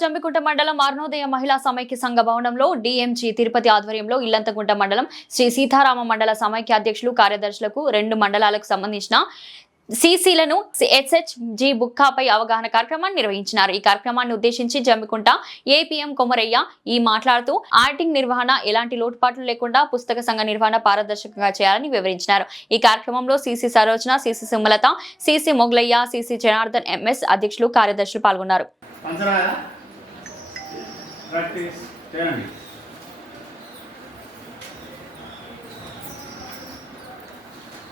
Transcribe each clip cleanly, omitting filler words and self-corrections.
జమ్మికుంట మండలం అరుణోదయ మహిళా సమైక్య సంఘ భవనంలో డిఎంజీ తిరుపతి ఆధ్వర్యంలో ఇల్లంతకుంట మండలం శ్రీ సీతారామ మండల సమైక్య అధ్యక్షులు కార్యదర్శులకు 2 మండలాలకు సంబంధించిన సిసిలను ఎస్హెచ్జి బుక్కాపై అవగాహన కార్యక్రమాన్ని నిర్వహించారు. ఈ కార్యక్రమాన్ని ఉద్దేశించి జమ్మికుంట ఏపీఎం కొమరయ్య మాట్లాడుతూ ఆడిటింగ్ నిర్వహణ ఎలాంటి లోటుపాట్లు లేకుండా పుస్తక సంఘ నిర్వహణ పారదర్శకంగా చేయాలని వివరించారు. ఈ కార్యక్రమంలో CC Sarojana, CC Sumalatha, CC Mogalaiah, CC Janardhan MS అధ్యక్షులు కార్యదర్శులు పాల్గొన్నారు.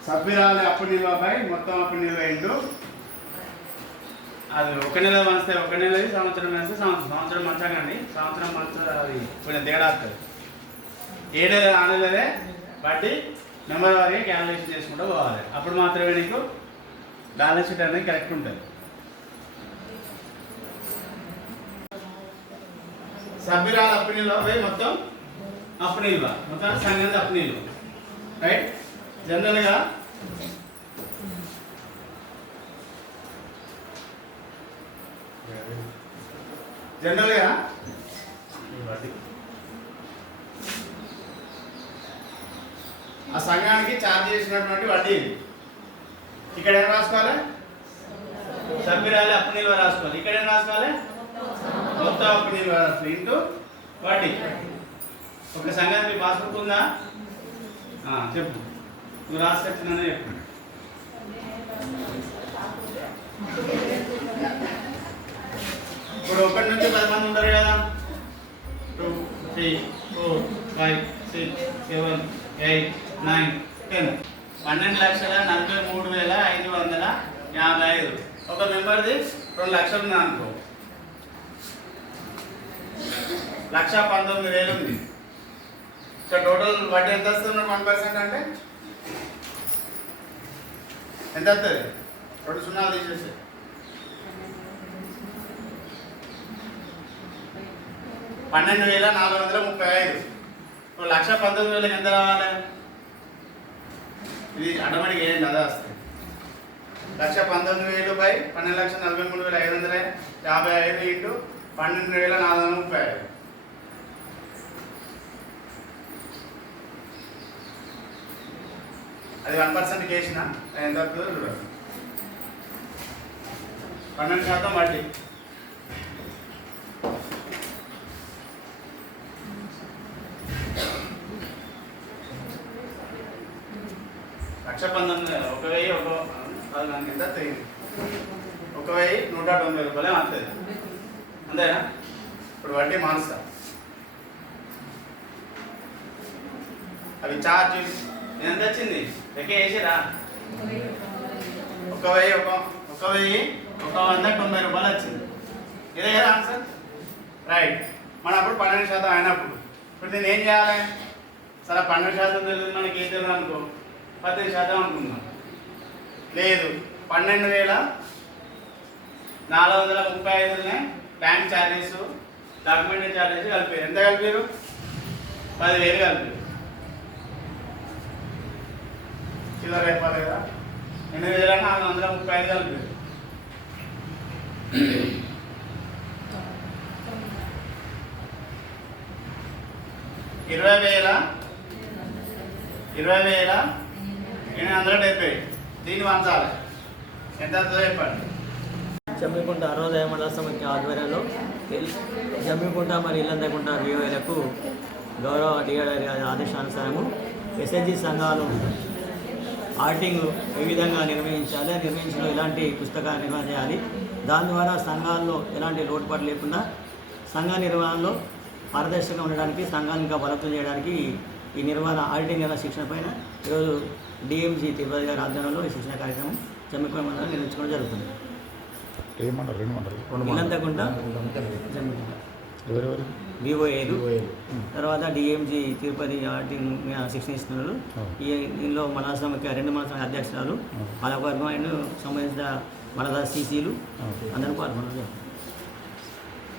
సభ్యురాలు అప్పు నిల్వపై మొత్తం అప్పు నిల్వ ఇంటూ అది 1 నెల వస్తే 1 నెలది, సంవత్సరం వేస్తే సంవత్సరం మంచండి, సంవత్సరం మంచం అది కొంచెం తేడా వస్తుంది. 7 నెలలదే బట్టి నెంబర్ వారికి క్యాలిక్యులేషన్ చేసుకుంటూ పోవాలి. అప్పుడు మాత్రమే నీకు బ్యాలెన్స్ షీట్ అనేది కరెక్ట్ ఉంటుంది. సభ్యురాలు అప్పు నిల్వపై మొత్తం అప్పు నిల్వ, మొత్తం సంఘం అప్పు నిల్వ, రైట్. జనరల్గా ఆ సంఘానికి ఛార్జ్ చేసినటువంటి వడ్డీ ఇక్కడ ఏం రాసుకోవాలి? సభ్యురాలు అప్పు నిల్వ రాసుకోవాలి. ఇక్కడ ఏం రాసుకోవాలి? మొత్తం అప్పు నిల్వ రాసుకోవాలి ఇంటూ వడ్డీ. ఒక సంఘానికి పాస్బుక్ ఉందా? చెప్పు, నువ్వు రాసుకొచ్చినా చెప్పు. ఇప్పుడు 1 నుంచి 10 మంది ఉంటారు కదా. 2, 3, 4, 5, 6, 7, 8, 9, 10. 12,43,555. ఒక మెంబర్ది 2 లక్షలు ఉంది అనుకో, 1,19,000 ఉంది. సో టోటల్ వడ్డీ ఎంత వస్తుంది? 1% అంటే ఎంత వస్తుంది? 2 సున్నాలు తీసేస్తే 12,435. 1,19,000 ఎంత రావాలి? ఇది ఆటోమేటిక్ ఏంటి అదే వస్తుంది. 1,19,000 బై 12,43,555 ఇంటూ 12,435. అది 1% కేసిన ఎంత వస్తుందో చూడాలి. 12% వడ్డీ. లక్ష 19,000 ఎంత తెలియదు. 1,190 రూపాయలే వస్తుంది, అంతేనా? ఇప్పుడు వడ్డీ మారుస్తా. అవి ఛార్జెస్ ఎంత వచ్చింది? లెక్క వేసిరా? 1,190 రూపాయలు వచ్చింది. ఇదే కదా ఆన్సర్, రైట్. మన అప్పుడు 12% అయినప్పుడు ఇప్పుడు నేను ఏం చేయాలి? సరే 12% తెలియదు మనకి ఏం తెలియదు అనుకో, 18% అనుకుందాం. లేదు, 12,435 బ్యాంక్ ఛార్జెస్, డాక్యుమెంటరీ ఛార్జెస్ కలిపారు. ఎంత కలిపారు? 10,000 కలిపారు. చిల్లర అయిపోవాలి కదా. 8,435 కలిపారు. 20,870. దీన్ని వంచాలి. ఎంత చెప్పండి? జమ్మికుంట అరుణోదయ మండల సమైక్య ఆధ్వర్యంలో జమ్మికుంట మరియు ఇల్లంతకుంట వివోలకు గౌరవ డిఆర్ఆర్ ఆదేశానుసారము ఎస్హెచ్జి సంఘాలు ఆడిటింగ్ ఏ విధంగా నిర్వహించాలి, నిర్వహించడంలో ఎలాంటి పుస్తకాలు నిర్వహణ చేయాలి, దాని ద్వారా సంఘాల్లో ఎలాంటి లోటుపాటు లేకుండా సంఘ నిర్వహణలో పారదర్శకంగా ఉండడానికి, సంఘాలను ఇంకా బలోపేతం చేయడానికి ఈ నిర్వహణ ఆడిటింగ్ నిర్వహణ శిక్షణ పైన ఈరోజు డిఎంజీ తిరుపతి గారి ఆధ్వర్యంలో ఈ శిక్షణ కార్యక్రమం జమ్మికుంట మండలం నిర్వహించుకోవడం జరుగుతుంది. ఇల్లంతకుంట, జమ్మికుంట వివోఏలు, తర్వాత డిఎంజీ తిరుపతి ఆడిటింగ్ శిక్షణ ఇస్తున్నారు. దీనిలో మండల సమైక్య 2 మండల సమైక్య అధ్యక్షురాలు, పాలకవర్గం అండ్ సంబంధించిన మండల సిసిలు అందరూ పాల్గొన్నారు.